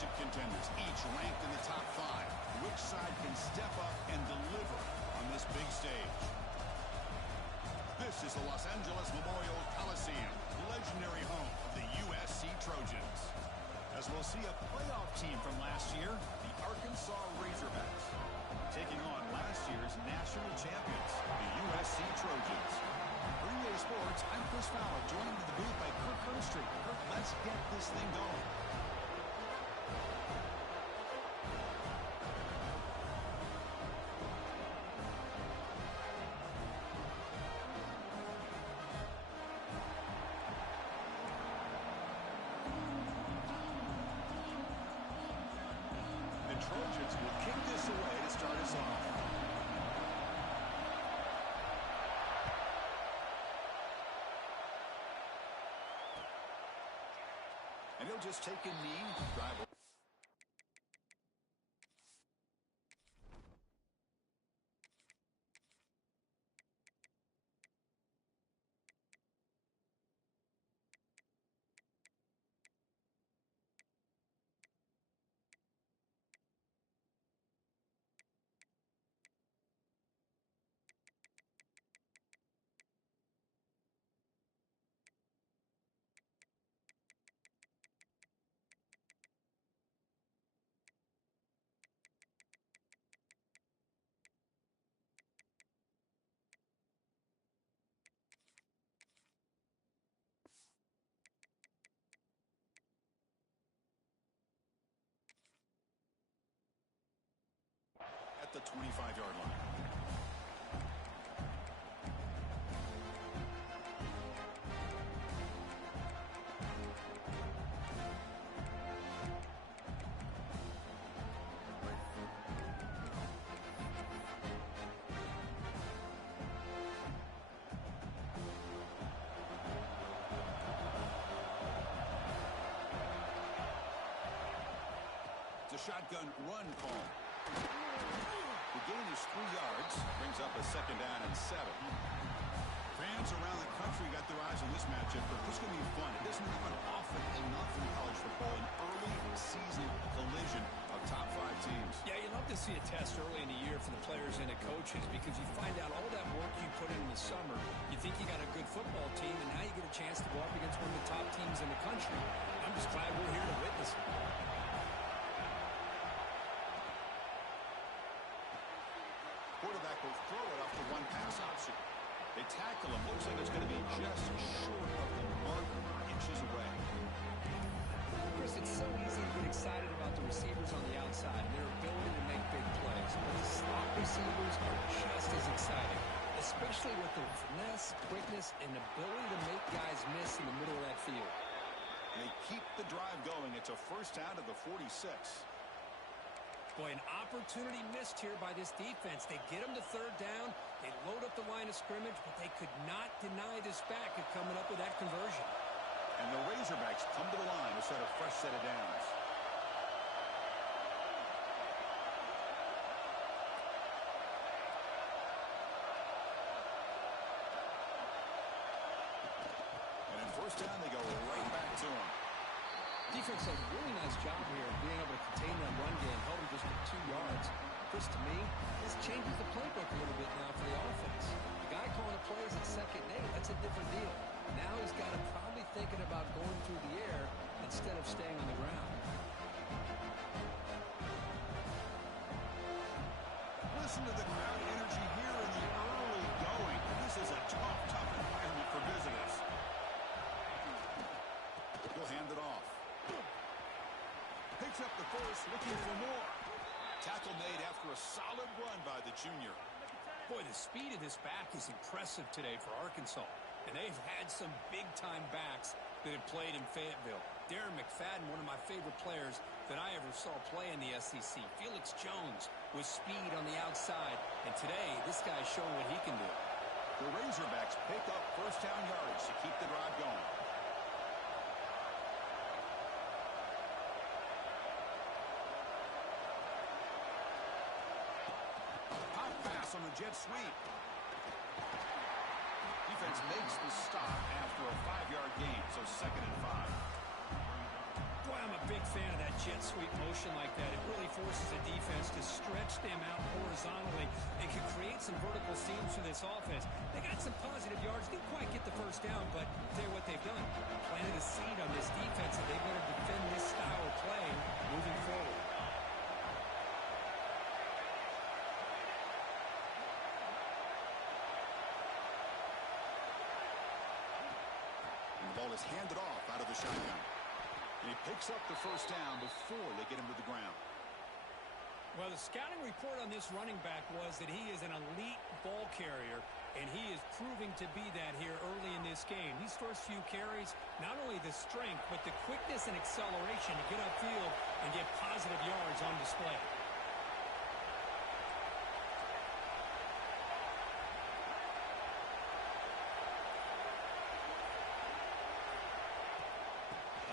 championship contenders, each ranked in the top 5. Which side can step up and deliver on this big stage? This is the Los Angeles Memorial Coliseum, legendary home of the USC Trojans. As we'll see a playoff team from last year, the Arkansas Razorbacks, taking on last year's national champions, the USC Trojans. For EA Sports, I'm Chris Fowler, joined in the booth by Kirk Herbstreit. Kirk, let's get this thing going. The Trojans will kick this away to start us off. And he'll just take a knee, drive. At the 25-yard line. It's a shotgun run call. The gain is 3 yards, brings up a second down and 7. Fans around the country got their eyes on this matchup, but this is going to be fun. It doesn't happen often enough in college football, an early season collision of top 5 teams. Yeah, you love to see a test early in the year for the players and the coaches because you find out all that work you put in the summer. You think you got a good football team, and now you get a chance to go up against one of the top teams in the country. I'm just glad we're here to witness it. Quarterback will throw it off to one pass option. They tackle him. Looks like it's going to be just short of the marker, inches away. Chris, it's so easy to get excited about the receivers on the outside and their ability to make big plays. But the slot receivers are just as exciting, especially with their finesse, quickness, and ability to make guys miss in the middle of that field. They keep the drive going. It's a first down to the 46. Boy, an opportunity missed here by this defense. They get them to third down. They load up the line of scrimmage, but they could not deny this back of coming up with that conversion. And the Razorbacks come to the line to set a fresh set of downs. And in first down, they go right back to him. Defense does a really nice job here of being able to contain that run game, held him just for 2 yards. Chris, to me, this changes the playbook a little bit now for the offense. The guy calling the plays at 2nd and 8, that's a different deal. Now he's got to probably thinking about going through the air instead of staying on the ground. Listen to the crowd energy here in the early going. This is a tough environment for visitors. He'll hand it off. Picks up the first, looking for more. Tackle made after a solid run by the junior. Boy, the speed of this back is impressive today for Arkansas. And they've had some big-time backs that have played in Fayetteville. Darren McFadden, one of my favorite players that I ever saw play in the SEC. Felix Jones with speed on the outside. And today, this guy's showing what he can do. The Razorbacks pick up first down yardage to keep the drive going. On the jet sweep. Defense makes the stop after a 5-yard gain, so 2nd and 5. Boy, I'm a big fan of that jet sweep motion like that. It really forces a defense to stretch them out horizontally and can create some vertical seams for this offense. They got some positive yards. Didn't quite get the first down, but I'll tell you what they've done. Planted a seed on this defense, and they better defend this style of play moving forward. And the ball is handed off out of the shotgun. And he picks up the first down before they get him to the ground. Well, the scouting report on this running back was that he is an elite ball carrier, and he is proving to be that here early in this game. These first few carries, not only the strength, but the quickness and acceleration to get upfield and get positive yards on display.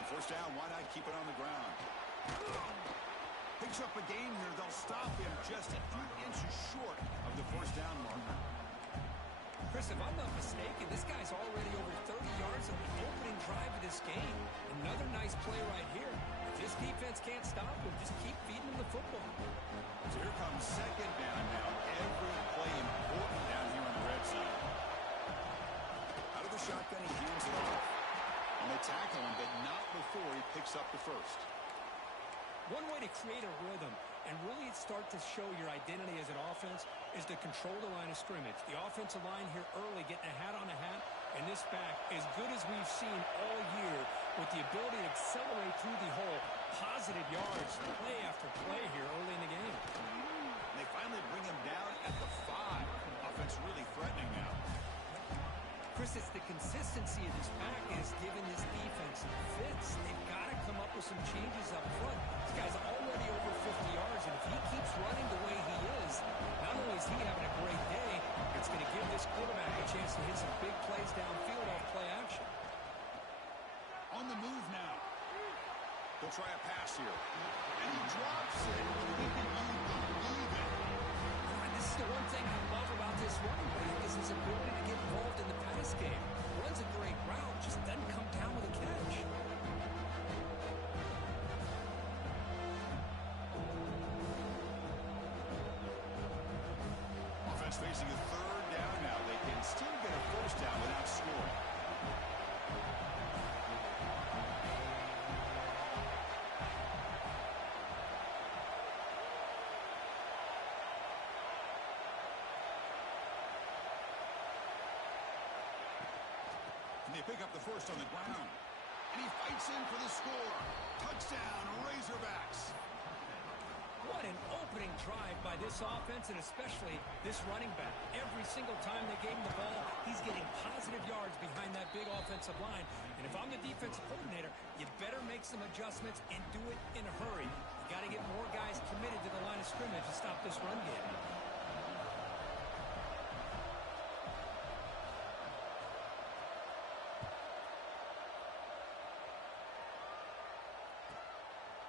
First down, why not keep it on the ground? Picks up a gain here. They'll stop him just a few inches short of the first down marker. Chris, if I'm not mistaken, this guy's already over 30 yards on the opening drive of this game. Another nice play right here. If this defense can't stop him, just keep feeding him the football. So here comes second down now. Every play important down here in the red zone. Out of the shotgun, he hands it off. And they tackle him, but not before he picks up the first. One way to create a rhythm and really start to show your identity as an offense is to control the line of scrimmage. The offensive line here early getting a hat on a hat, and this back as good as we've seen all year with the ability to accelerate through the hole. Positive yards, play after play here early in the game. And they finally bring him down at the 5. Offense really threatening now. Chris, it's the consistency of this back is giving this defense fits. They've got to come up with some changes up front. This guy's already over 50 yards, and if he keeps running the way he is, not only is he having a great day, it's going to give this quarterback a chance to hit some big plays downfield off play action. On the move now. He'll try a pass here. And he drops it. Can you believe it? This is the one thing I love about this running back is his ability to get involved in the pass game. Runs a great route, just doesn't come down with a catch. Offense facing a third down now. They can still get a first down without scoring. They pick up the first on the ground. And he fights in for the score. Touchdown, Razorbacks. What an opening drive by this offense, and especially this running back. Every single time they gave him the ball, he's getting positive yards behind that big offensive line. And if I'm the defensive coordinator, you better make some adjustments and do it in a hurry. You got to get more guys committed to the line of scrimmage to stop this run game.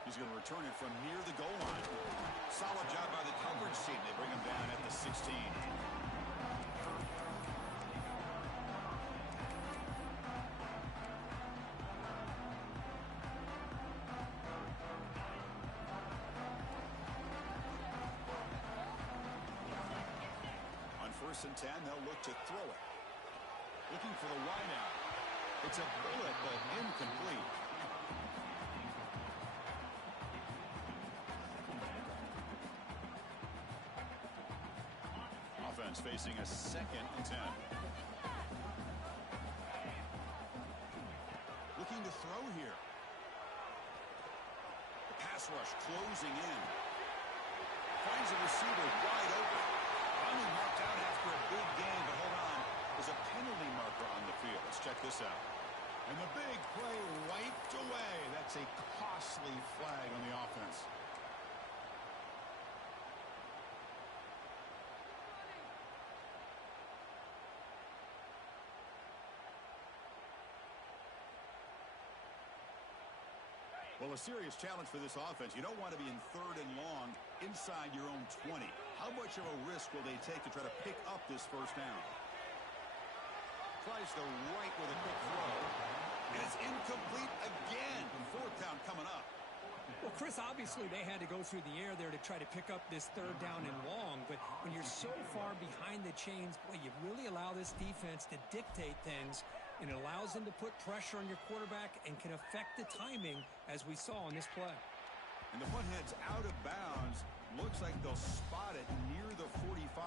He's going to return it from near the goal line. Solid job by the coverage team. They bring him down at the 16. On 1st and 10, they'll look to throw it. Looking for the wideout. It's a bullet, but incomplete. Facing a 2nd and 10. Looking to throw here. The pass rush closing in. Finds a receiver wide open. Finally marked out after a big gain, but hold on. There's a penalty marker on the field. Let's check this out. And the big play wiped away. That's a costly flag on the offense. Well, a serious challenge for this offense. You don't want to be in 3rd and long inside your own 20. How much of a risk will they take to try to pick up this first down? Tries the right with a quick throw. And it's incomplete again. 4th down coming up. Well, Chris, obviously they had to go through the air there to try to pick up this third down and long, but when you're so far behind the chains, boy, you really allow this defense to dictate things, and it allows them to put pressure on your quarterback and can affect the timing, as we saw on this play. And the punt heads out of bounds. Looks like they'll spot it near the 45.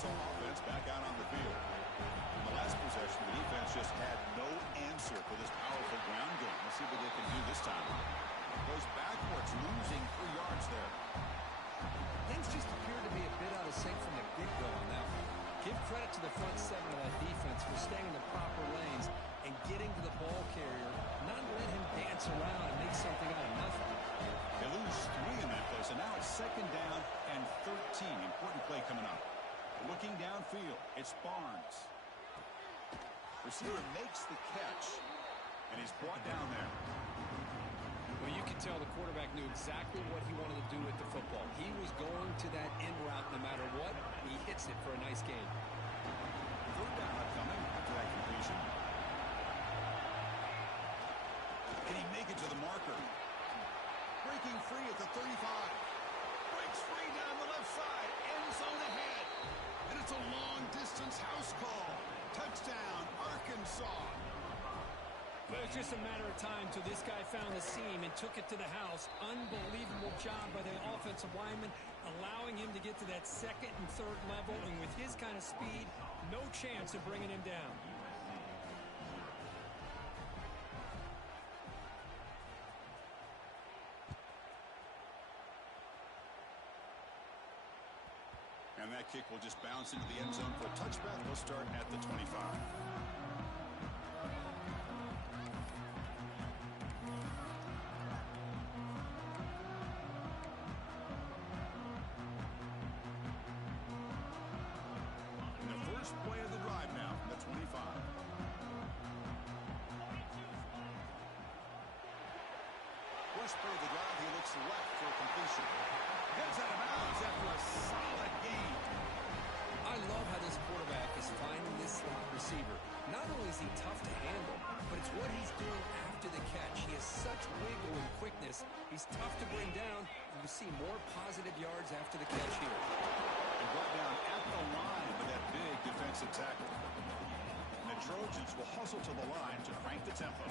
Offense back out on the field. In the last possession, the defense just had no answer for this powerful ground game. Let's see what they can do this time. Goes backwards, losing 3 yards there. Things just appear to be a bit out of sync from the get-go on that one. Give credit to the front seven of that defense for staying in the proper lanes and getting to the ball carrier, not let him dance around and make something out of nothing. They lose 3 in that play, so now it's 2nd down and 13. Important play coming up. Looking downfield, it's Barnes. Receiver makes the catch, and he's brought down there. Well, you can tell the quarterback knew exactly what he wanted to do with the football. He was going to that end route no matter what. He hits it for a nice gain. 3rd down upcoming after that completion. Can he make it to the marker? Breaking free at the 35. Breaks free down the left side. End zone ahead. And it's a long-distance house call. Touchdown, Arkansas. Well, it's just a matter of time till this guy found the seam and took it to the house. Unbelievable job by the offensive lineman, allowing him to get to that 2nd and 3rd level. And with his kind of speed, no chance of bringing him down. And that kick will just bounce into the end zone for a touchback. We'll start at the 25. And the first play of the drive now from the 25. First play of the drive, he looks left for a completion. Gets out of bounds after a solid gain. I love how this quarterback is finding this slot receiver. Not only is he tough to handle, but it's what he's doing after the catch. He has such wiggle and quickness. He's tough to bring down. You see more positive yards after the catch here. And brought down at the line with that big defensive tackle. And the Trojans will hustle to the line to crank the tempo.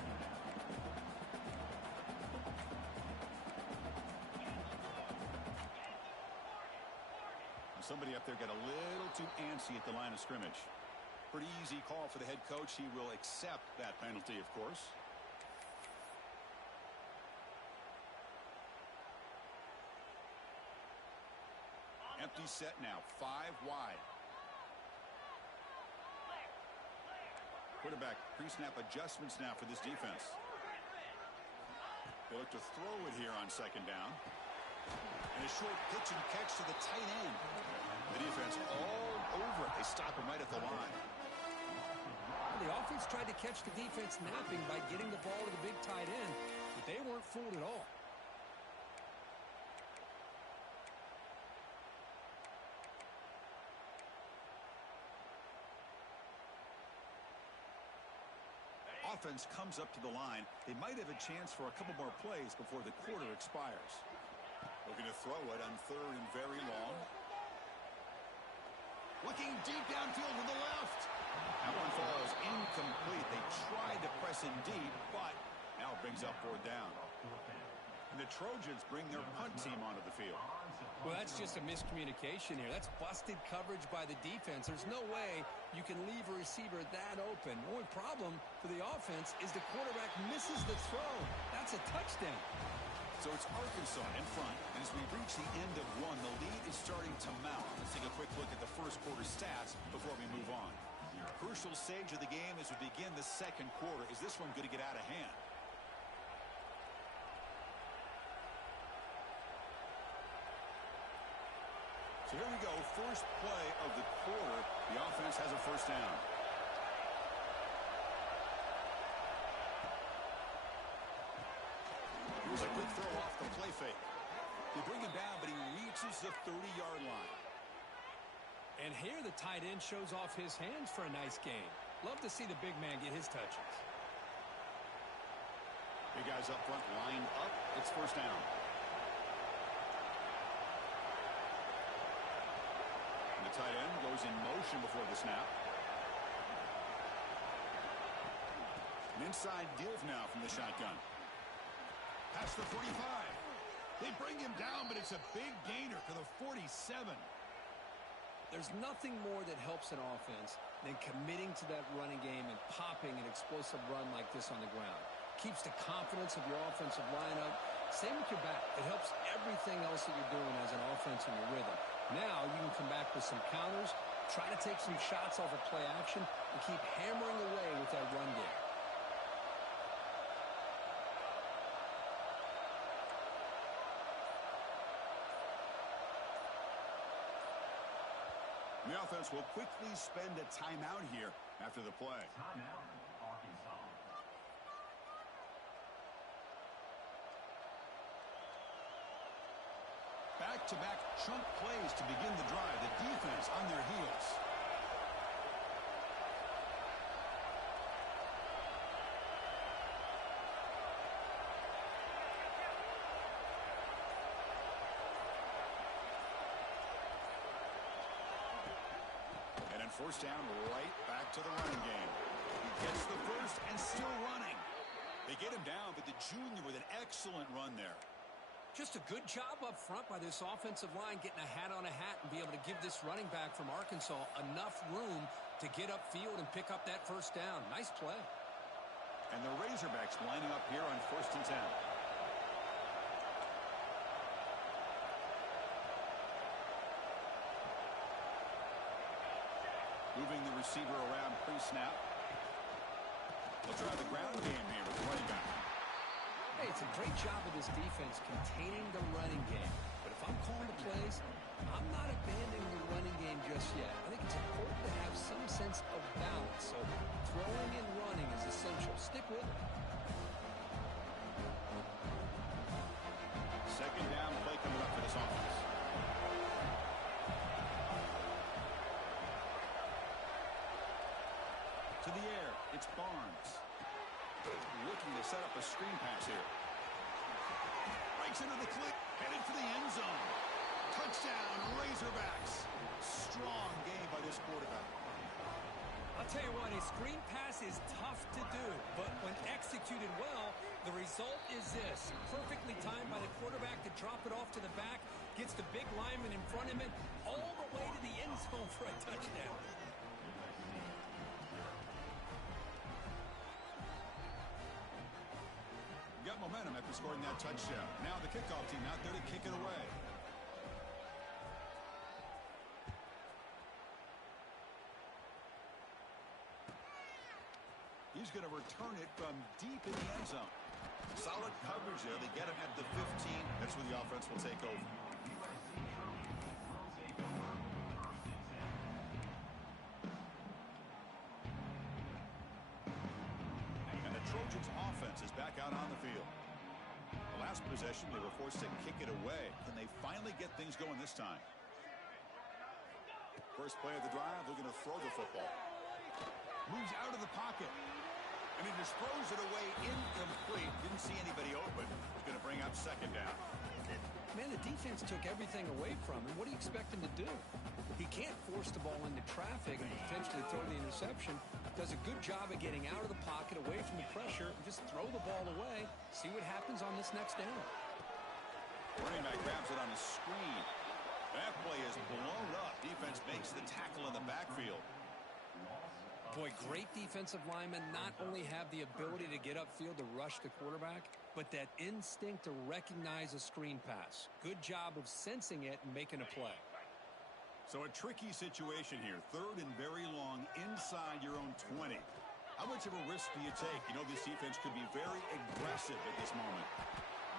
Somebody up there got a little too antsy at the line of scrimmage. Pretty easy call for the head coach. He will accept that penalty, of course. Empty set now, 5 wide. Quarterback pre-snap adjustments now for this defense. They look to throw it here on 2nd down. And a short pitch and catch to the tight end. The defense all over it. They stop him right at the line. The offense tried to catch the defense napping by getting the ball to the big tight end, but they weren't fooled at all. Offense comes up to the line. They might have a chance for a couple more plays before the quarter expires. Looking to throw it on 3rd and very long. Looking deep downfield to the left. That one falls incomplete. They tried to press in deep, but now it brings up 4th down. And the Trojans bring their punt team onto the field. Well, that's just a miscommunication here. That's busted coverage by the defense. There's no way you can leave a receiver that open. The only problem for the offense is the quarterback misses the throw. That's a touchdown. So it's Arkansas in front. And as we reach the end of 1, the lead is starting to mount. Let's take a quick look at the first quarter stats before we move on. Crucial stage of the game as we begin the 2nd quarter. Is this one going to get out of hand? So here we go. First play of the quarter. The offense has a 1st down. Here's a quick throw off the play fake. They bring him down, but he reaches the 30-yard line. And here the tight end shows off his hands for a nice gain. Love to see the big man get his touches. Big guys up front lined up. It's first down. And the tight end goes in motion before the snap. An inside give now from the shotgun. Past the 45. They bring him down, but it's a big gainer for the 47. There's nothing more that helps an offense than committing to that running game and popping an explosive run like this on the ground. Keeps the confidence of your offensive lineup. Same with your back. It helps everything else that you're doing as an offense in your rhythm. Now you can come back with some counters, try to take some shots off of play action, and keep hammering away with that run game. The offense will quickly spend a timeout here after the play. Timeout, Arkansas. Back-to-back chunk plays to begin the drive. The defense on their heels. And then first down, right back to the running game. He gets the first and still running. They get him down, but the junior with an excellent run there. Just a good job up front by this offensive line, getting a hat on a hat and be able to give this running back from Arkansas enough room to get upfield and pick up that first down. Nice play. And the Razorbacks lining up here on 1st and 10. Moving the receiver around pre-snap. They'll try the ground game here with the running back. Hey, it's a great job of this defense containing the running game. But if I'm calling the plays, I'm not abandoning the running game just yet. I think it's important to have some sense of balance. So throwing and running is essential. Stick with it. Second down play coming up for this offense. To the air, it's Barnes. Looking to set up a screen pass here. Breaks into the click, headed for the end zone. Touchdown, Razorbacks. Strong game by this quarterback. I'll tell you what, a screen pass is tough to do, but when executed well, the result is this. Perfectly timed by the quarterback to drop it off to the back, gets the big lineman in front of him, all the way to the end zone for a touchdown. Got momentum after scoring that touchdown. Now the kickoff team out there to kick it away. He's going to return it from deep in the end zone. Solid coverage there. They get him at the 15. That's where the offense will take over. And the Trojans offense is back out on the field. The last possession, they were forced to kick it away. Can they finally get things going this time? First play of the drive, they're going to throw the football. Moves out of the pocket. And he just throws it away incomplete. Didn't see anybody open. He's going to bring up second down. Man, the defense took everything away from him. What do you expect him to do? He can't force the ball into traffic and potentially throw the interception. Does a good job of getting out of the pocket, away from the pressure, and just throw the ball away. See what happens on this next down. Running back grabs it on a screen. That play is blown up. Defense makes the tackle in the backfield. Boy, great defensive linemen not only have the ability to get upfield to rush the quarterback, but that instinct to recognize a screen pass. Good job of sensing it and making a play. So a tricky situation here. 3rd and very long inside your own 20. How much of a risk do you take? You know this defense could be very aggressive at this moment.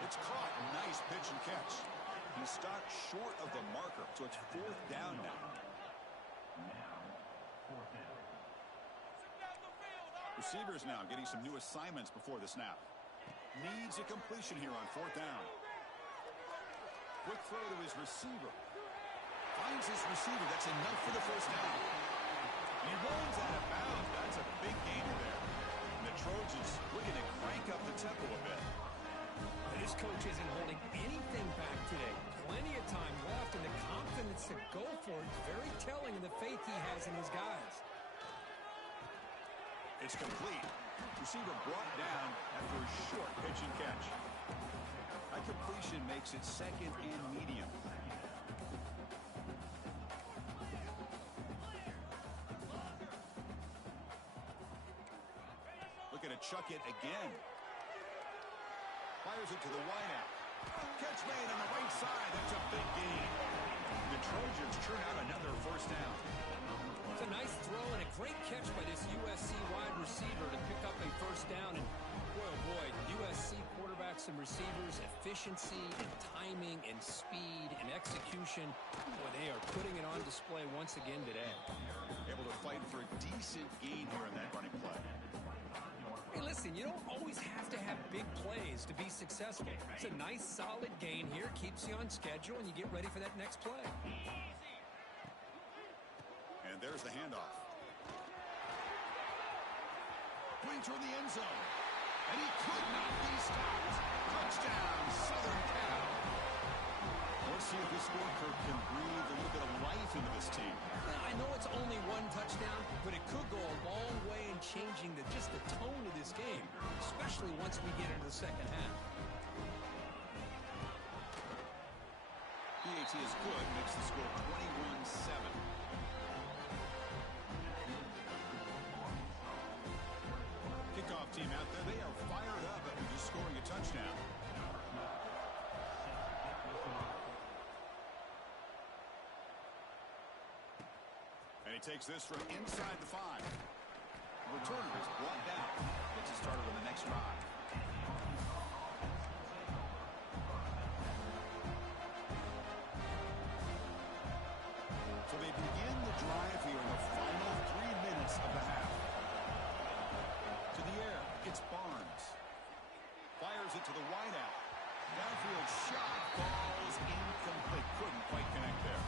It's caught. Nice pitch and catch. He stopped short of the marker, so it's 4th down now. Receivers now getting some new assignments before the snap. Needs a completion here on 4th down. Quick throw to his receiver. Finds his receiver. That's enough for the 1st down. He runs out of bounds. That's a big gainer there. And the Trojans looking to crank up the tempo a bit. This coach isn't holding anything back today. Plenty of time left, and the confidence to go for it is very telling of the faith he has in his guys. It's complete. Receiver brought down after a short pitch and catch. That completion makes it 2nd and medium. Looking to chuck it again. Fires it to the wideout. Catch made on the right side. That's a big gain. The Trojans churn out another 1st down. It's a nice throw and a great catch by this USC wide receiver to pick up a 1st down. And boy, oh boy, USC quarterbacks and receivers, efficiency and timing and speed and execution. Boy, they are putting it on display once again today. Able to fight for a decent gain here in that running play. Hey, listen, you don't always have to have big plays to be successful. It's a nice, solid gain here, keeps you on schedule, and you get ready for that next play. And there's the handoff. Putting toward the end zone. And he could not be stopped. Touchdown, Southern Cal. Let's see if this scorecard can breathe a little bit of life into this team. Now, I know it's only one touchdown, but it could go a long way in changing just the tone of this game, especially once we get into the 2nd half. PAT is good, makes the score 21-7. Kickoff team out there, they are fired up after just scoring a touchdown. And he takes this from inside the 5. The returner is brought down. Gets it started on the next drive. So they begin the drive here in the final 3 minutes of the half. To the air, it's Barnes. Fires it to the wideout. Downfield shot falls incomplete. Couldn't quite connect there.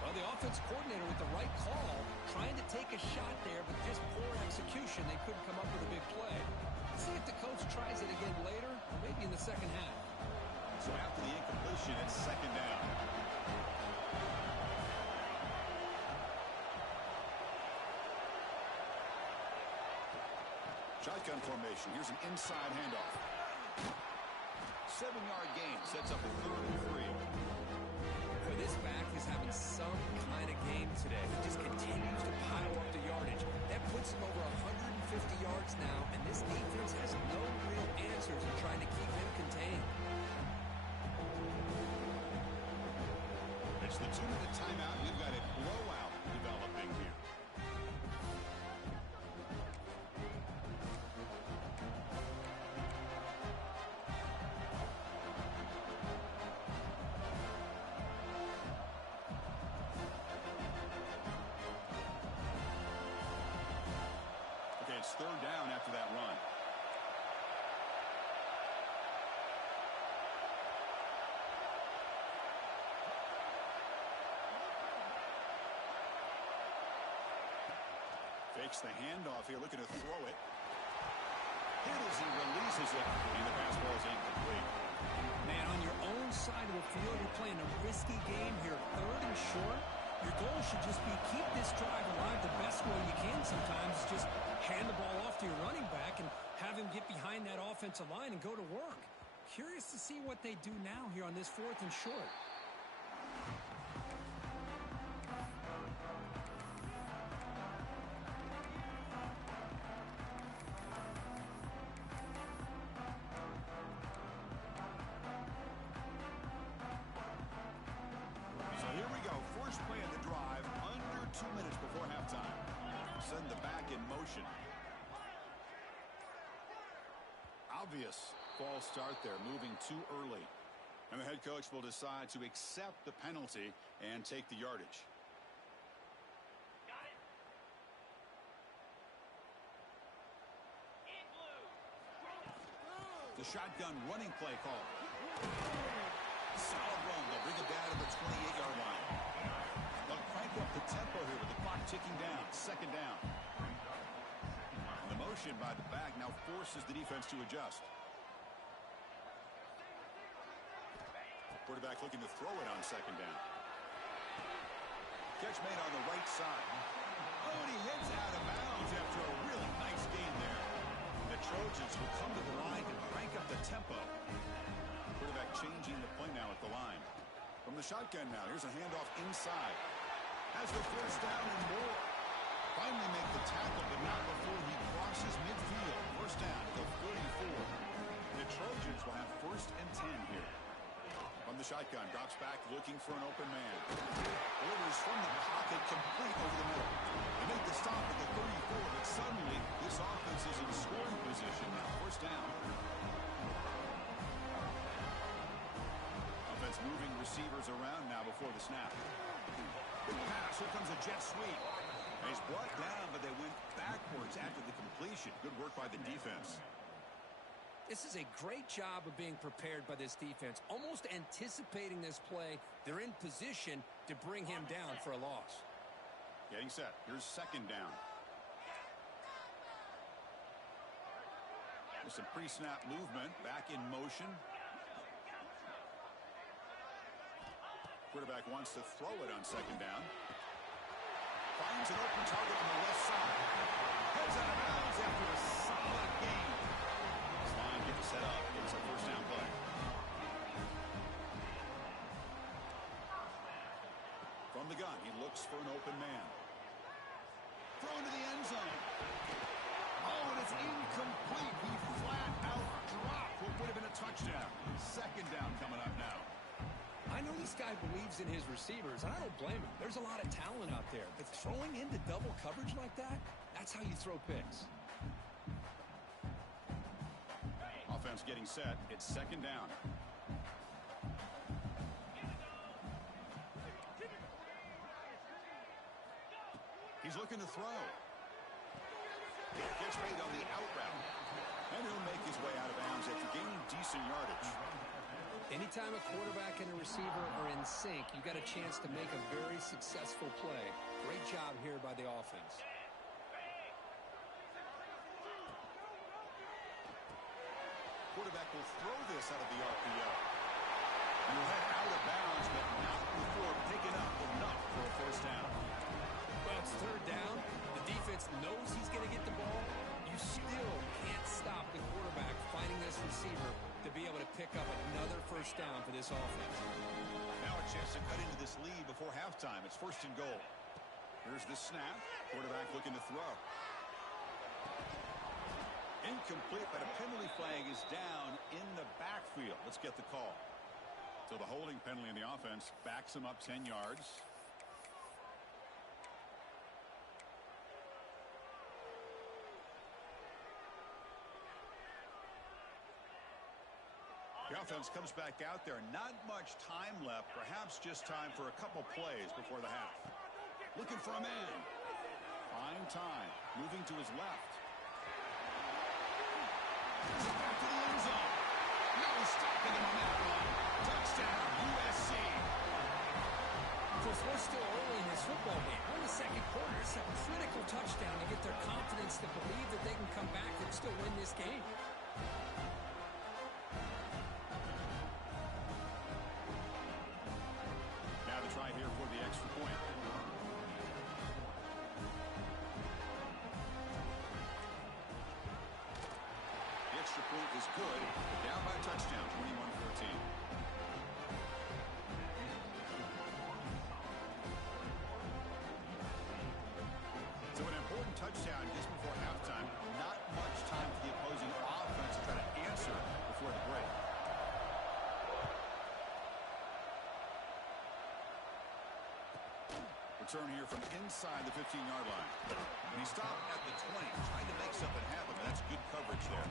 Well, the offense coordinator with the right call, trying to take a shot there, but just poor execution. They couldn't come up with a big play. Let's see if the coach tries it again later, or maybe in the 2nd half. So after the incompletion, it's 2nd down. Shotgun formation. Here's an inside handoff. 7-yard gain sets up a 3rd and 3. Well, this back is having some kind of game today. He just continues to pile up the yardage. That puts him over 150 yards now, and this defense has no real answers in trying to keep him contained. It's the 2-minute timeout. We've got a blowout developing here. Okay, it's 3rd down after that run. Fakes the handoff here, looking to throw it. Hit as he releases it, and the pass ball is incomplete. Man, on your own side of the field, you're playing a risky game here. 3rd and short. Your goal should just be keep this drive alive the best way you can sometimes. Just hand the ball off to your running back and have him get behind that offensive line and go to work. Curious to see what they do now here on this 4th and short. So here we go. First play of the drive, under 2 minutes before halftime. Send the back in motion. Obvious false start there, moving too early. And the head coach will decide to accept the penalty and take the yardage. The shotgun running play call. Solid run. They'll bring it down to the 28-yard line. They'll crank up the tempo here with the clock ticking down. Second down. The motion by the back now forces the defense to adjust. Quarterback looking to throw it on second down. Catch made on the right side. Oh, and he heads out of bounds after a really nice gain there. The Trojans will come to the line and crank up the tempo. Quarterback changing the play now at the line. From the shotgun now, here's a handoff inside. Has the first down and more. Finally make the tackle, but not before he crosses midfield. First down at the 44. The Trojans will have first and 10 here. From the shotgun, drops back looking for an open man. Delivers from the pocket, complete over the middle. They make the stop at the 34, but suddenly this offense is in scoring position now. First down. Offense moving receivers around now before the snap. Big pass, here comes a jet sweep. He's brought down, but they went backwards after the completion. Good work by the defense. This is a great job of being prepared by this defense. Almost anticipating this play, they're in position to bring him down for a loss. Getting set. Here's second down. With some pre-snap movement. Back in motion. Quarterback wants to throw it on second down. Finds an open target on the left side. Heads out of bounds after a solid gain. This line gets set up. It's a first down play. From the gun, he looks for an open man. Throw into the end zone. Oh, and it's incomplete. He flat out dropped what would have been a touchdown. Second down coming up now. I know this guy believes in his receivers, and I don't blame him. There's a lot of talent out there. But throwing into double coverage like that, that's how you throw picks. Offense getting set. It's second down. He's looking to throw. Gets made on the out route. And he'll make his way out of bounds after gaining decent yardage. Anytime a quarterback and a receiver are in sync, you got a chance to make a very successful play. Great job here by the offense. Quarterback will throw this out of the RPO. And he'll head out of bounds, but not before picking up enough for a first down. Well, it's third down. The defense knows he's going to get the ball. You still can't stop the quarterback finding this receiver to be able to pick up another first down for this offense. Now a chance to cut into this lead before halftime. It's first and goal. Here's the snap. Quarterback looking to throw. Incomplete, but a penalty flag is down in the backfield. Let's get the call. So the holding penalty in the offense backs him up 10 yards. The offense comes back out there. Not much time left. Perhaps just time for a couple plays before the half. Looking for a man. Fine time. Moving to his left. Back to the end zone. No stopping him on that one. Touchdown, USC. Of course, we're still early in this football game. We're in the second quarter. It's a critical touchdown to get their confidence to believe that they can come back and still win this game. Now the try here for the extra point. The extra point is good. Down by a touchdown, 21-14. So an important touchdown just before halftime. Not much time for the opposing offense to try to answer before the break. Return here from inside the 15-yard line. And he stopped at the 20, trying to make something happen. That's good coverage there.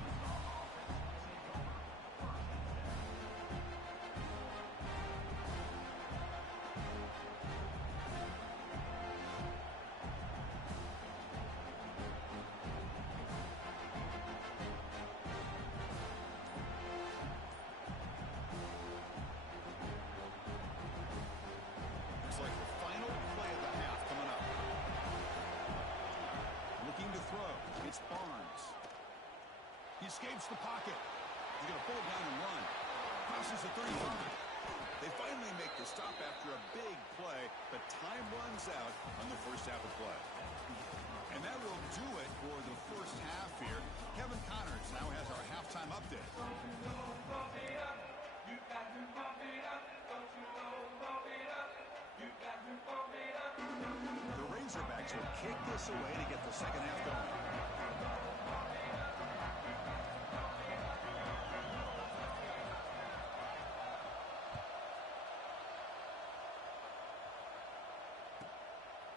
It's Barnes. He escapes the pocket. He's going to pull it down and run. Crosses the 35. They finally make the stop after a big play, but time runs out on the first half of play. And that will do it for the first half here. Kevin Connors now has our halftime update. The Razorbacks will kick this away to get the second half going.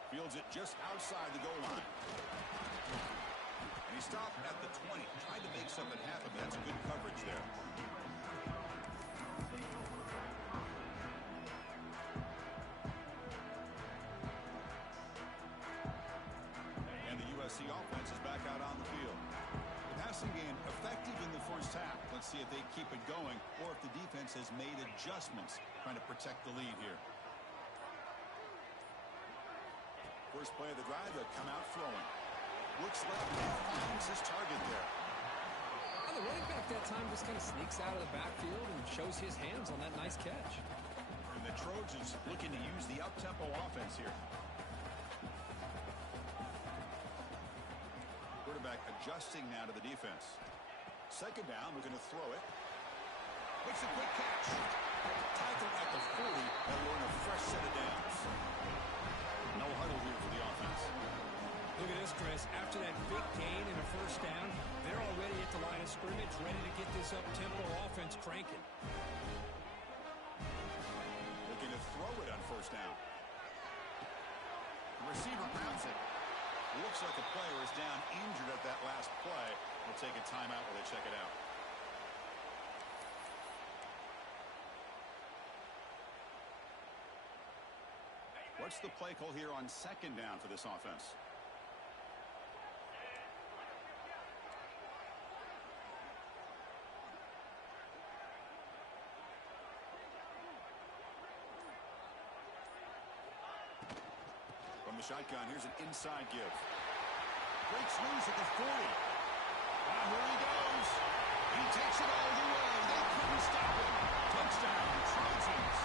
Fields it just outside the goal line. And he stopped at the 20. Tried to make something happen, but that's good coverage there. And the USC offense is back out on the field. The passing game effective in the first half. Let's see if they keep it going or if the defense has made adjustments trying to protect the lead here. First play of the drive, they'll come out throwing. Looks left and finds his target there. Well, the running back that time just kind of sneaks out of the backfield and shows his hands on that nice catch. And the Trojans looking to use the up-tempo offense here. Quarterback adjusting now to the defense. Second down, looking to throw it. Makes a quick catch. Tackled at the 40, and we're in a fresh set of downs. No huddle here for the offense. Look at this, Chris. After that big gain and a first down, they're already at the line of scrimmage, ready to get this up-tempo offense cranking. Looking to throw it on first down. The receiver grabs it. Looks like the player is down injured at that last play. We'll take a timeout while they check it out. What's the play call here on second down for this offense? From the shotgun, here's an inside give. Breaks loose at the 40. Now here he goes. He takes it all the way. They couldn't stop him. Touchdown, Trojans.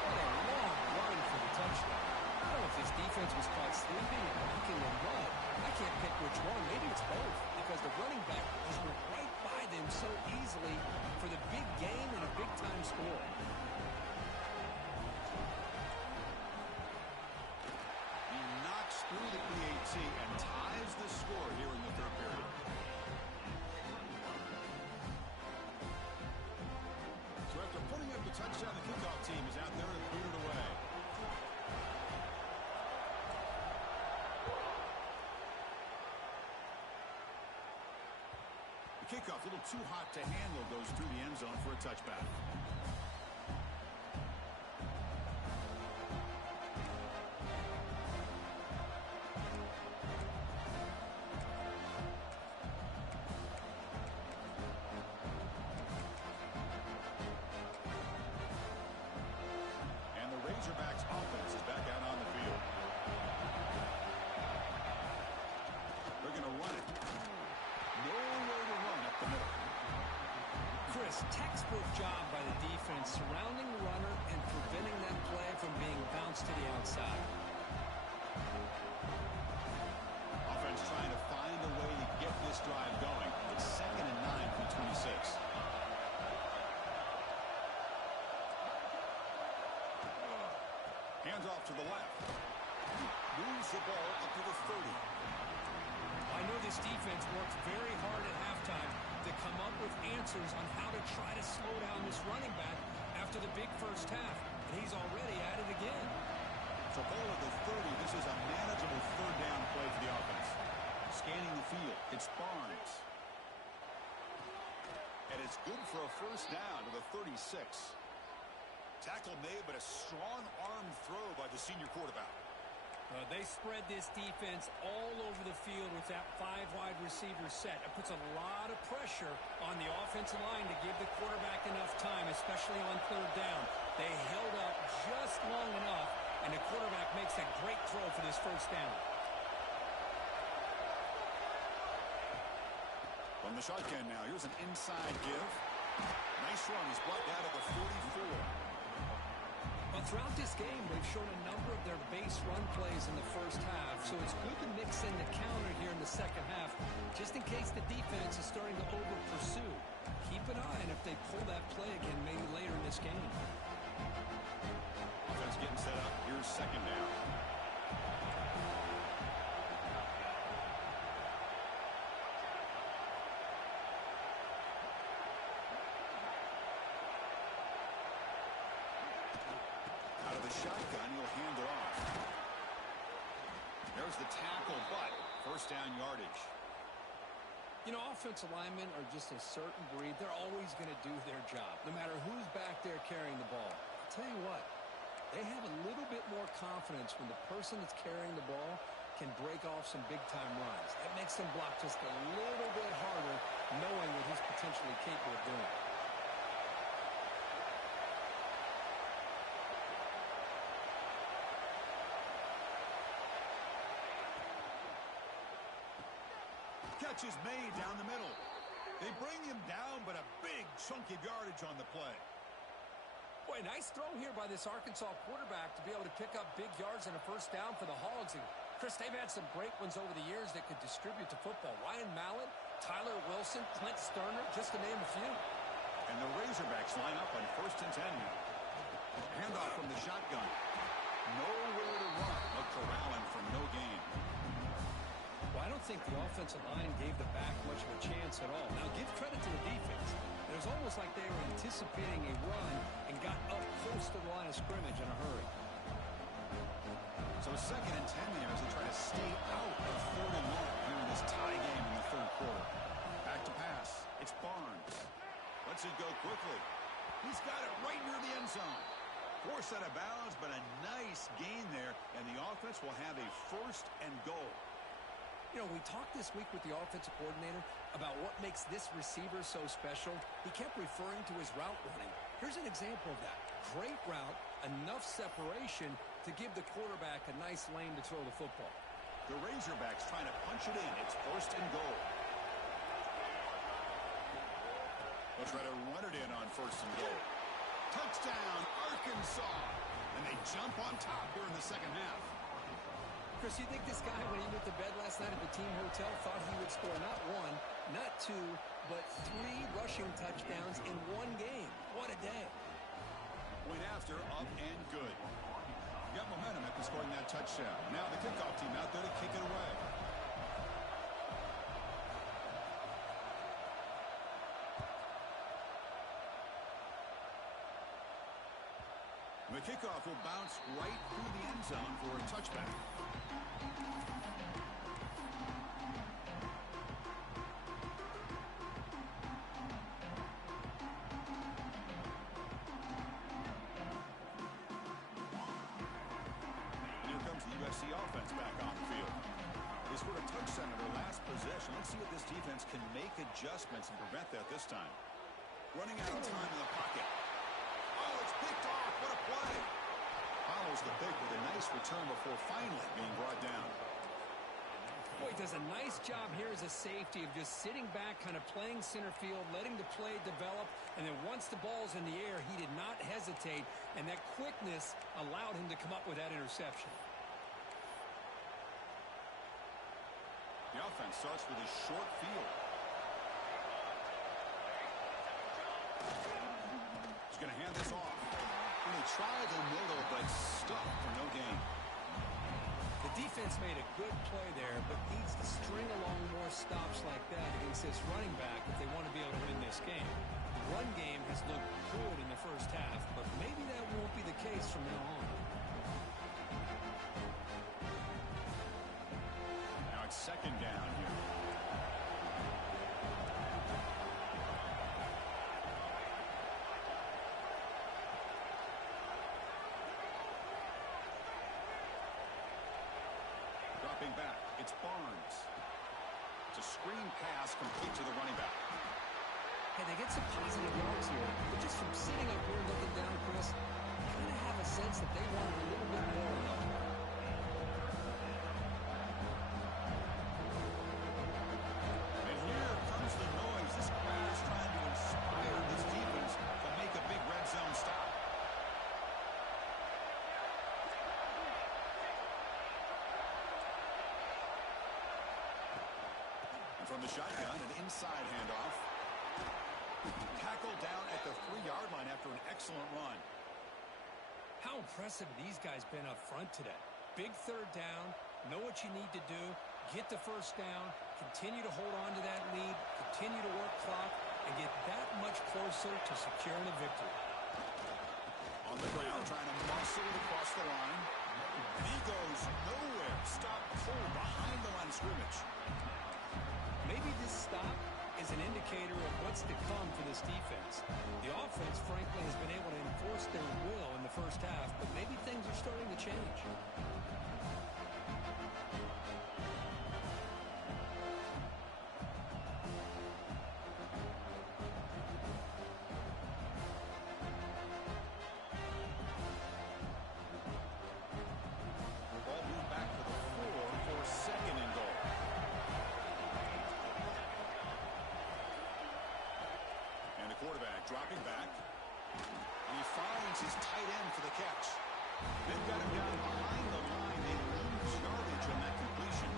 What a long run for the touchdown. I don't know if this defense was caught sleeping or walking in mud. I can't pick which one. Maybe it's both, because the running back just went right by them so easily for the big game and a big-time score. He knocks through the PAT and ties the score here in the third period. So after putting up the touchdown, the kickoff team is out there to boot it away. The kickoff, a little too hot to handle, goes through the end zone for a touchback. Razorbacks offense is back out on the field. They're going to run it. Nowhere to run up the middle. Chris, textbook job by the defense surrounding the runner and preventing that play from being bounced to the outside. Offense trying to find a way to get this drive going. It's 2nd and 9 from 26. Hands off to the left. Moves the ball up to the 30. I know this defense worked very hard at halftime to come up with answers on how to try to slow down this running back after the big first half. And he's already at it again. So ball at the 30. This is a manageable third down play for the offense. Scanning the field. It's Barnes. And it's good for a first down to the 36. Tackle made, but a strong arm throw by the senior quarterback. They spread this defense all over the field with that 5-wide receiver set. It puts a lot of pressure on the offensive line to give the quarterback enough time, especially on third down. They held up just long enough, and the quarterback makes a great throw for this first down. From the shotgun now, here's an inside give. Nice run. He's brought down to the 44. Well, throughout this game, they've shown a number of their base run plays in the first half, so it's good to mix in the counter here in the second half, just in case the defense is starting to over-pursue. Keep an eye on if they pull that play again maybe later in this game. Offense getting set up. Here's second down. Out of the shotgun, he'll hand it off. There's the tackle, but first down yardage. You know, offensive linemen are just a certain breed. They're always going to do their job, no matter who's back there carrying the ball. I'll tell you what, they have a little bit more confidence when the person that's carrying the ball can break off some big-time runs. That makes them block just a little bit harder, knowing what he's potentially capable of doing. Catch is made down the middle. They bring him down, but a big chunk of yardage on the play. Boy, nice throw here by this Arkansas quarterback to be able to pick up big yards and a first down for the Hogs. And Chris, they've had some great ones over the years that could distribute the football. Ryan Mallett, Tyler Wilson, Clint Sterner, just to name a few. And the Razorbacks line up on 1st and 10 now. Handoff from the shotgun. Nowhere to run. A corralling for no gain. Well, I don't think the offensive line gave the back much of a chance at all. Now, give credit to the defense. It was almost like they were anticipating a run and got up close to the line of scrimmage in a hurry. So 2nd and 10 there as they try to stay out of 3rd and 1 here in this tie game in the 3rd quarter. Back to pass. It's Barnes. Lets it go quickly. He's got it right near the end zone. Forced out of bounds, but a nice gain there, and the offense will have a 1st and goal. You know, we talked this week with the offensive coordinator about what makes this receiver so special. He kept referring to his route running. Here's an example of that. Great route, enough separation to give the quarterback a nice lane to throw the football. The Razorbacks trying to punch it in. It's 1st and goal. They'll try to run it in on 1st and goal. Touchdown, Arkansas! And they jump on top here in the second half. Chris, you think this guy, when he went to bed last night at the team hotel, thought he would score not 1, not 2, but 3 rushing touchdowns in one game? What a day. Point after, up and good. Got momentum after scoring that touchdown. Now the kickoff team out there to kick it away. The kickoff will bounce right through the end zone for a touchback. And here comes the USC offense back on the field. They scored a touchdown in their last possession. Let's see if this defense can make adjustments and prevent that this time. Running out of time in the pocket. Oh, it's picked off. What a play. Follows the pick with a nice return before finally being brought down. Boy, he does a nice job here as a safety of just sitting back, kind of playing center field, letting the play develop, and then once the ball's in the air, he did not hesitate, and that quickness allowed him to come up with that interception. The offense starts with a short field. He's going to hand this off. And they try the middle, but stuck for no gain. The defense made a good play there, but needs to string along more stops like that against this running back if they want to be able to win this game. The run game has looked good in the first half, but maybe that won't be the case from now on. Now it's 2nd down here. Dropping back, it's Barnes. It's a screen pass complete to the running back. Hey, they get some positive yards here, but just from sitting up here looking down, Chris, you kind of have a sense that they wanted a little bit more of that. And here comes the from the shotgun, an inside handoff. Tackled down at the 3-yard line after an excellent run. How impressive these guys been up front today. Big third down, know what you need to do, get the first down, continue to hold on to that lead, continue to work clock, and get that much closer to securing a victory. On the ground, trying to muscle it across the line. He goes nowhere. Stop cold behind the line of scrimmage. Maybe this stop is an indicator of what's to come for this defense. The offense, frankly, has been able to enforce their will in the first half, but maybe things are starting to change. Ball moved back to the 4 for second and goal. And the quarterback dropping back. And he finds his tight end for the catch. They've got him down behind the line. They lose yardage on that completion.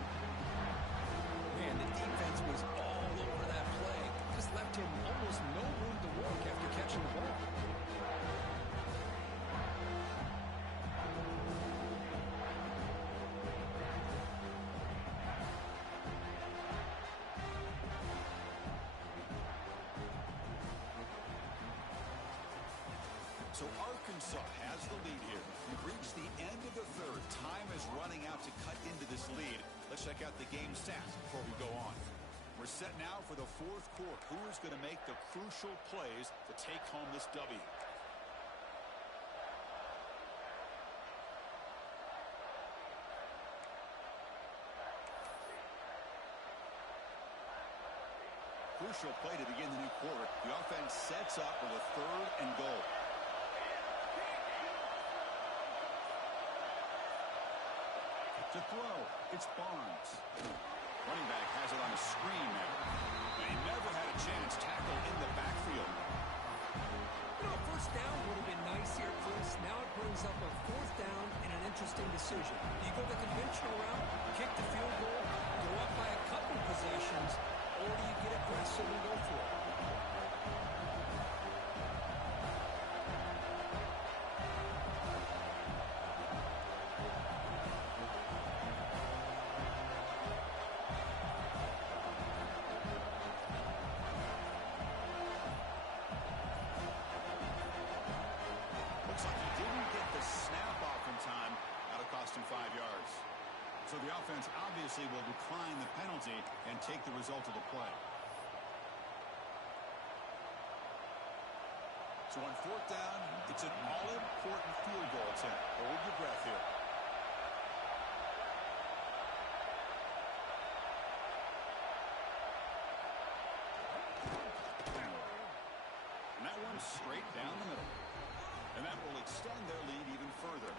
Man, the defense was all over that play. Just left him almost no room to work after catching the ball. So Arkansas has the lead here. We've reached the end of the third. Time is running out to cut into this lead. Let's check out the game stats before we go on. We're set now for the fourth quarter. Who is going to make the crucial plays to take home this W? Crucial play to begin the new quarter. The offense sets up with a third and goal. To throw, it's Barnes. Running back has it on a screen now. And he never had a chance. Tackle in the backfield. You know, first down would have been nice here, Chris. Now it brings up a fourth down and an interesting decision. Do you go the conventional route, kick the field goal, go up by a couple possessions, or do you get aggressive and go for it? Looks like he didn't get the snap off in time. That'll cost him 5 yards. So the offense obviously will decline the penalty and take the result of the play. So on fourth down, it's an all-important field goal attempt. Hold your breath here. And that one's straight down the middle. And that will extend their lead even further.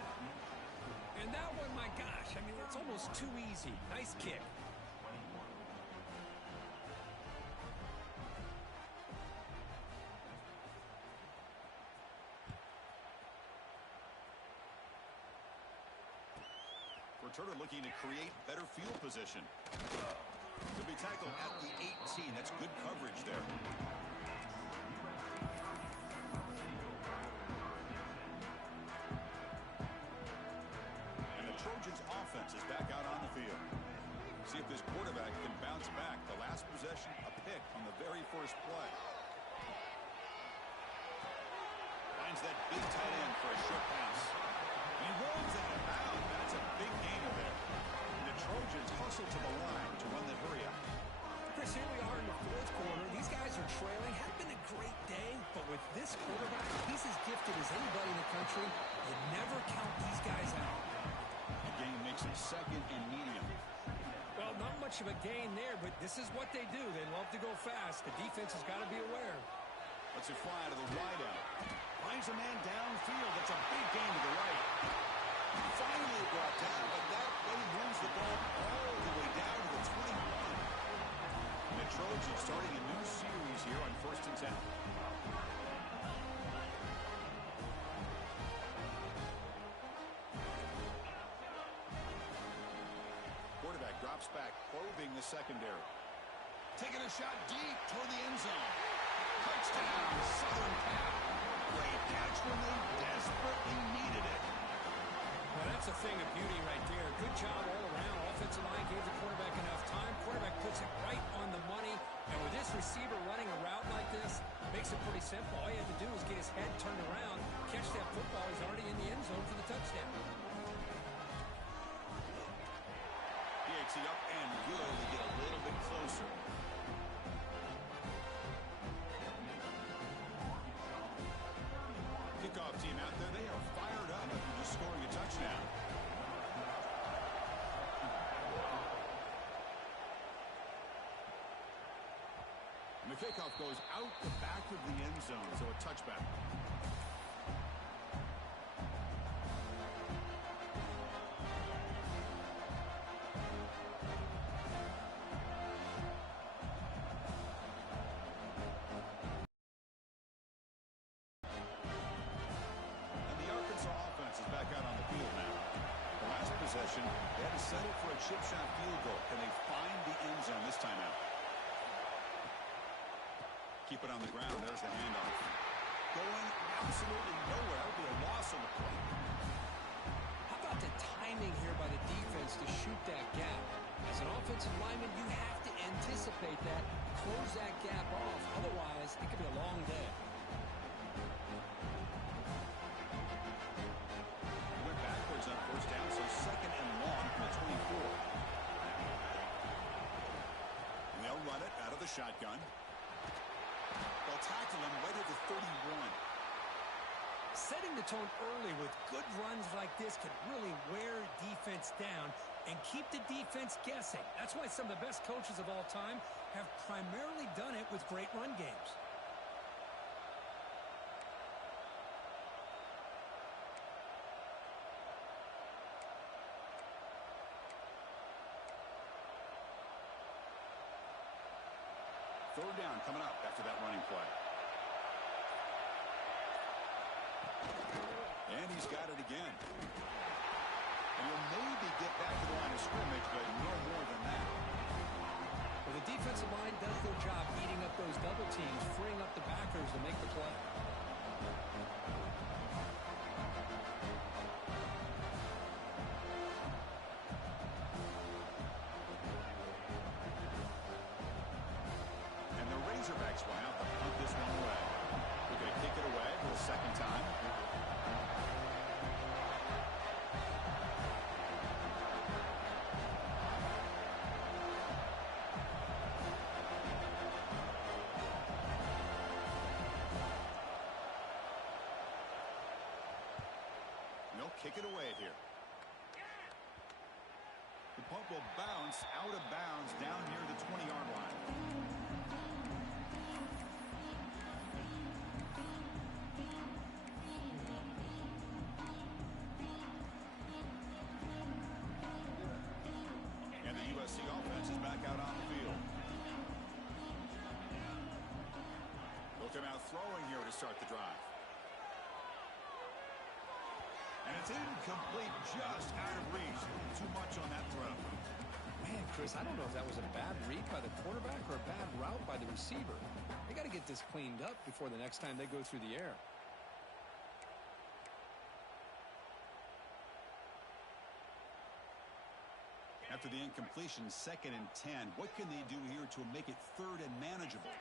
And that one, my gosh, I mean, it's almost too easy. Nice kick. Turner looking to create better field position. He'll be tackled at the 18. That's good coverage there. And the Trojans offense is back out on the field. See if this quarterback can bounce back. The last possession, a pick on the very first play. Finds that big tight end for a short pass. And he rolls out of bounds. That's a big gainer there. And the Trojans hustle to the line to run the hurry up. Chris, here we are in the fourth quarter. These guys are trailing. Had been a great day, but with this quarterback, he's as gifted as anybody in the country. You never count these guys out. The game makes it second and medium. Well, not much of a gain there, but this is what they do. They love to go fast. The defense has got to be aware. Lets it fly to the wideout. Finds a man downfield. That's a big gain to the right. Finally brought down, but that way moves the ball all the way down to the 21. And the Trojans starting a new series here on 1st and 10. Quarterback drops back, probing the secondary. Taking a shot deep toward the end zone. Touchdown, Southern Cal. Great catch when they desperately needed it. Well, that's a thing of beauty right there. Good job all around. Offensive line gave the quarterback enough time. Quarterback puts it right on the money. And with this receiver running a route like this, makes it pretty simple. All you have to do is get his head turned around, catch that football. He's already in the end zone for the touchdown. DHC up and good to get a little bit closer. Kickoff team out there. They are fired up after just scoring a touchdown. And the kickoff goes out the back of the end zone, so a touchback. And the Arkansas offense is back out on the field now. The last possession, they had to settle for a chip shot field goal. Can they find the end zone this time out? Keep it on the ground. There's the handoff. Going absolutely nowhere. That would be a loss on the play. How about the timing here by the defense to shoot that gap? As an offensive lineman, you have to anticipate that, close that gap off. Otherwise, it could be a long day. Went backwards on first down, so second and long from the 24. And they'll run it out of the shotgun. They'll tackle him right at the 31. Setting the tone early with good runs like this could really wear defense down and keep the defense guessing. That's why some of the best coaches of all time have primarily done it with great run games. Third down coming up after that running play. And he's got it again. And he'll maybe get back to the line of scrimmage, but no more than that. Well, the defensive line does their job eating up those double teams, freeing up the backers to make the play. And the Razorbacks will have to punt this one away. They're going to kick it away for the second time. Kick it away here. The punt will bounce out of bounds down near the 20-yard line. And the USC offense is back out on the field. They'll come out throwing here to start the drive. And it's incomplete, just out of reach. Too much on that throw. Man, Chris, I don't know if that was a bad read by the quarterback or a bad route by the receiver. They got to get this cleaned up before the next time they go through the air. After the incompletion, 2nd and 10. What can they do here to make it 3rd and manageable?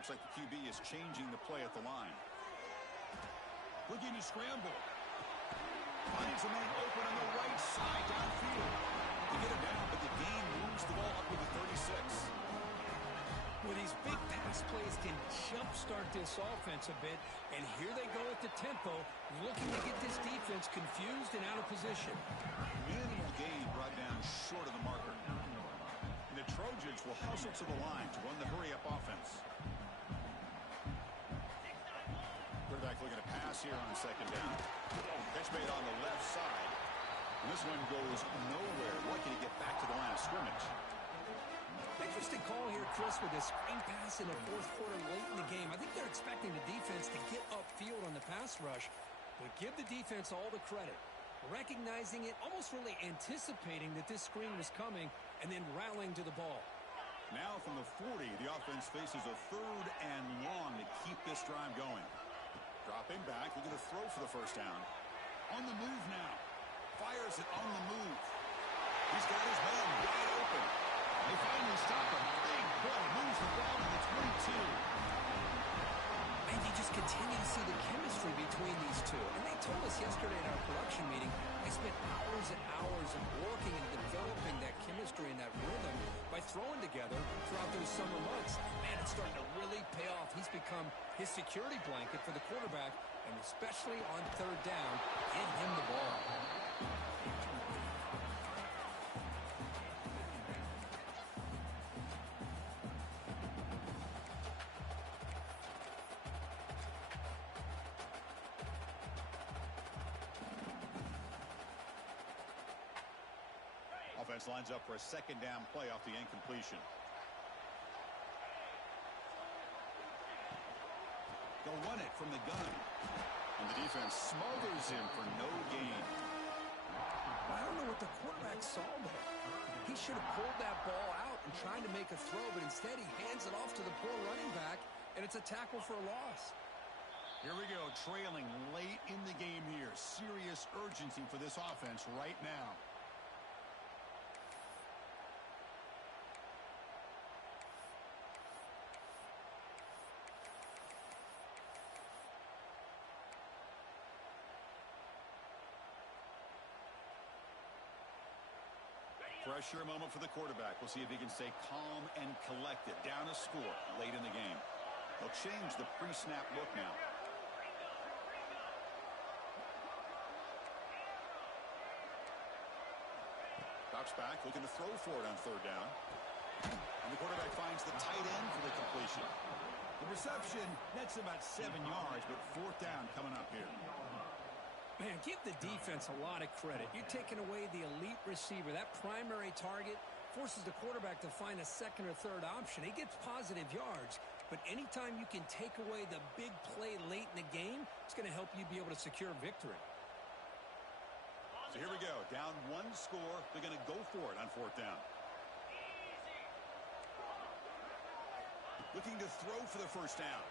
Looks like the QB is changing the play at the line. Looking to scramble. Finds a man open on the right side downfield. They get him down, but the game moves the ball up with the 36. Well, these big pass plays can jumpstart this offense a bit, and here they go at the tempo, looking to get this defense confused and out of position. Minimal gain brought down short of the marker. And the Trojans will hustle to the line to run the hurry-up offense. Quarterback looking to pass here on 2nd down. Catch made on the left side. And this one goes nowhere. Lucky to get back to the line of scrimmage. Interesting call here, Chris, with a screen pass in the 4th quarter late in the game. I think they're expecting the defense to get upfield on the pass rush. But give the defense all the credit. Recognizing it, almost really anticipating that this screen was coming, and then rallying to the ball. Now from the 40, the offense faces a 3rd and long to keep this drive going. Dropping back, looking to throw for the first down. On the move now. Fires it on the move. He's got his man wide open. They finally stop him. Big play. Moves the ball to the 22. And you just continue to see the chemistry between these two. And they told us yesterday at our production meeting, they spent hours and hours of working and developing that chemistry and that rhythm by throwing together throughout those summer months. Man, it's starting to really pay off. He's become his security blanket for the quarterback, and especially on 3rd down, get him the ball. Offense lines up for a 2nd down play off the incompletion. They'll run it from the gun. And the defense smothers him for no gain. I don't know what the quarterback saw there. He should have pulled that ball out and tried to make a throw, but instead he hands it off to the poor running back, and it's a tackle for a loss. Here we go, trailing late in the game here. Serious urgency for this offense right now. Pressure moment for the quarterback. We'll see if he can stay calm and collected. Down a score late in the game. They'll change the pre-snap look now. Drops back, looking to throw for it on 3rd down. And the quarterback finds the tight end for the completion. The reception, that's about 7 yards, but 4th down coming up here. Man, give the defense a lot of credit. You're taking away the elite receiver. That primary target forces the quarterback to find a 2nd or 3rd option. He gets positive yards, but anytime you can take away the big play late in the game, it's going to help you be able to secure victory. So here we go. Down 1 score. They're going to go for it on 4th down. Looking to throw for the first down.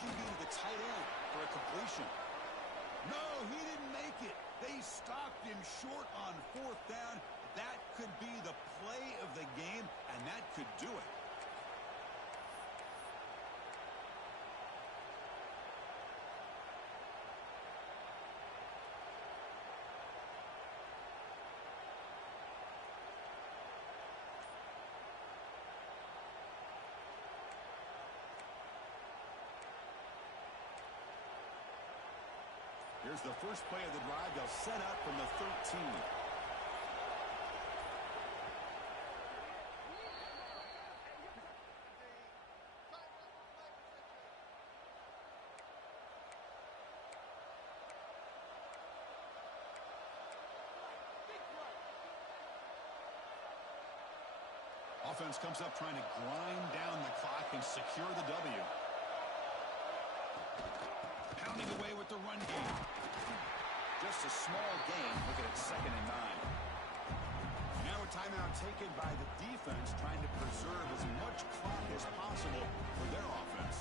QB to the tight end for a completion. No, he didn't make it. They stopped him short on 4th down. That could be the play of the game, and that could do it. Here's the first play of the drive. They'll set up from the 13. Offense comes up trying to grind down the clock and secure the W. Pounding away with the run game. Just a small gain. Looking at 2nd and 9. Now a timeout taken by the defense, trying to preserve as much clock as possible for their offense.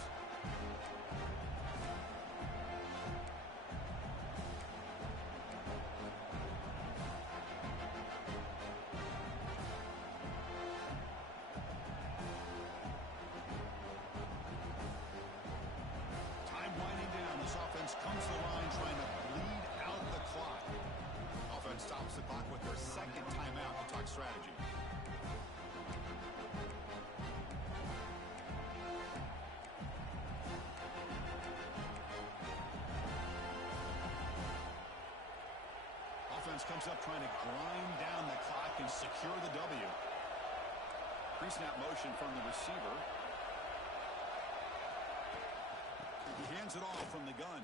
Time winding down. This offense comes to the line trying to bleed out the clock. Offense stops the clock with their 2nd timeout to talk strategy. Offense comes up trying to grind down the clock and secure the W. Pre-snap motion from the receiver. He hands it off from the gun.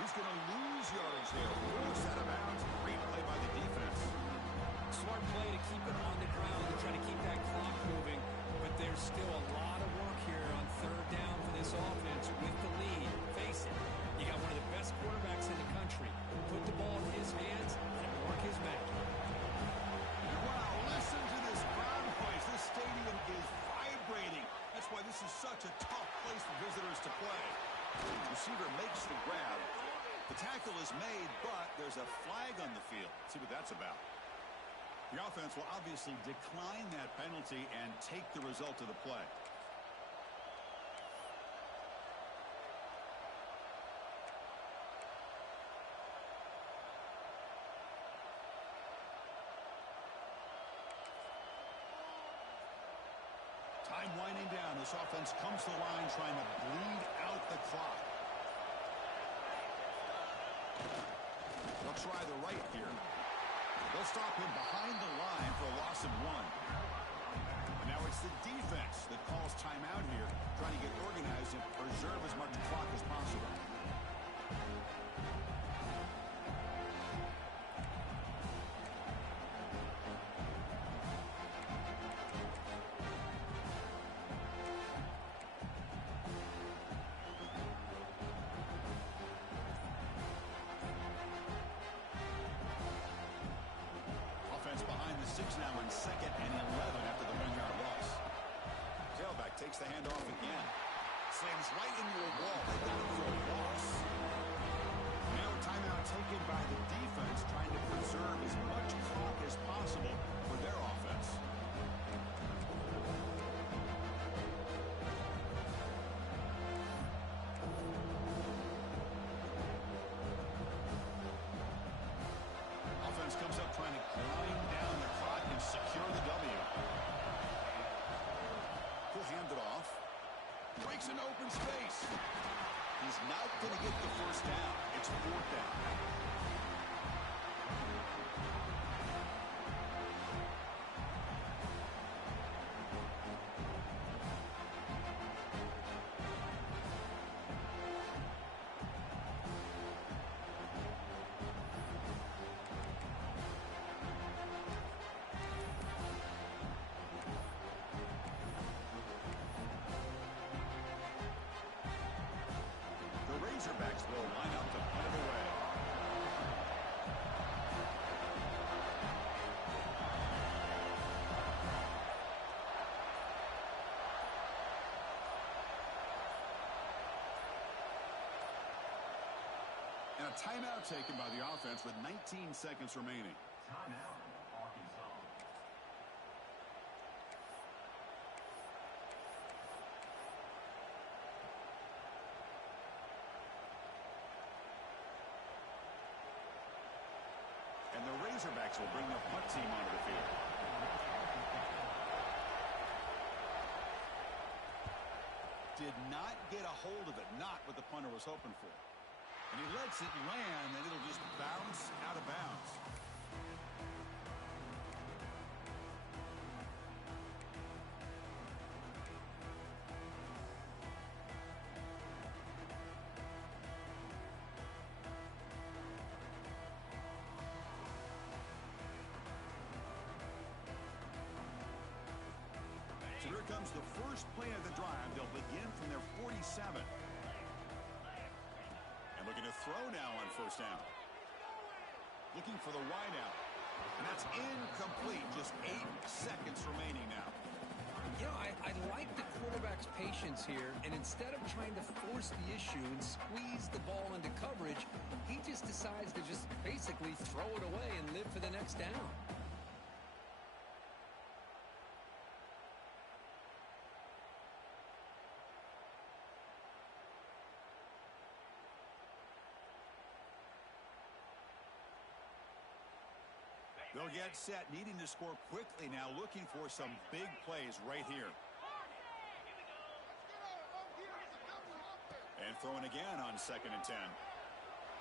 He's going to lose yards there. Forced out of bounds. Great play by the defense. Smart play to keep it on the ground and try to keep that clock moving. But there's still a lot of work here on 3rd down for this This is such a tough place for visitors to play. Receiver makes the grab. The tackle is made, but there's a flag on the field. Let's see what that's about. The offense will obviously decline that penalty and take the result of the play. Time winding down. This offense comes to the line trying to bleed out the clock. They'll try the right here. They'll stop him behind the line for a loss of 1. And now it's the defense that calls timeout here, trying to get organized and preserve as much clock as possible. Behind the 6 now on 2nd and 11 after the 1-yard loss. Tailback takes the handoff again. Slams right into a wall. They got him for a loss. Now a timeout taken by the defense, trying to preserve as much clock as possible for their offense. Offense comes up trying to grind down the clock and secure the W. He'll hand it off. Breaks an open space. He's not going to get the first down. It's 4th down. Razorbacks will line up to punt it away. And a timeout taken by the offense with 19 seconds remaining. Timeout, Arkansas. And the Razorbacks will bring the punt team onto the field. Did not get a hold of it. Not what the punter was hoping for. And he lets it land, and it'll just bounce out of bounds. So here comes the first play of the drive. They'll begin from their 47. And looking to throw now on 1st down. Looking for the wideout. And that's incomplete. Just 8 seconds remaining now. You know, I like the quarterback's patience here, and instead of trying to force the issue and squeeze the ball into coverage, he just decides to just basically throw it away and live for the next down. They'll get set, needing to score quickly now, looking for some big plays right here. And throwing again on 2nd and 10.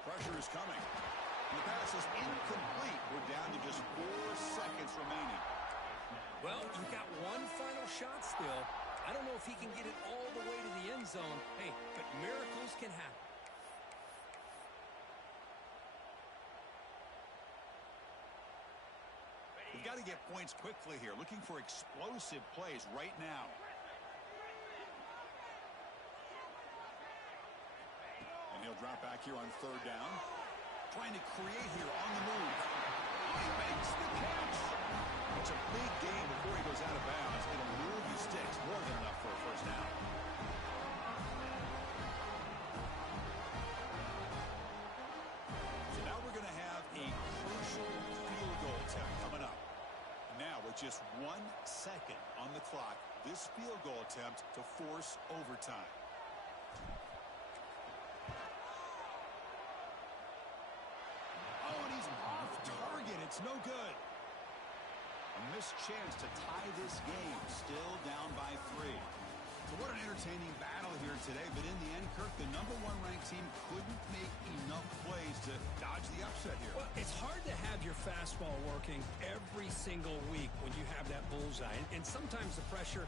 Pressure is coming. And the pass is incomplete. We're down to just 4 seconds remaining. Well, you've got one final shot still. I don't know if he can get it all the way to the end zone. Hey, but miracles can happen. We've got to get points quickly here. Looking for explosive plays right now. And he'll drop back here on 3rd down. Trying to create here on the move. He makes the catch. It's a big game before he goes out of bounds. It'll move the sticks more than enough for a 1st down. just 1 second on the clock. This field goal attempt to force overtime. Oh, and he's off target. It's no good. A missed chance to tie this game. Still down by 3. So what an entertaining battle here today. But in the end, Kirk, the #1 ranked team couldn't make enough plays to dodge the upset here. Well, it's hard to have your fastball working every single week when you have that bullseye. And sometimes the pressure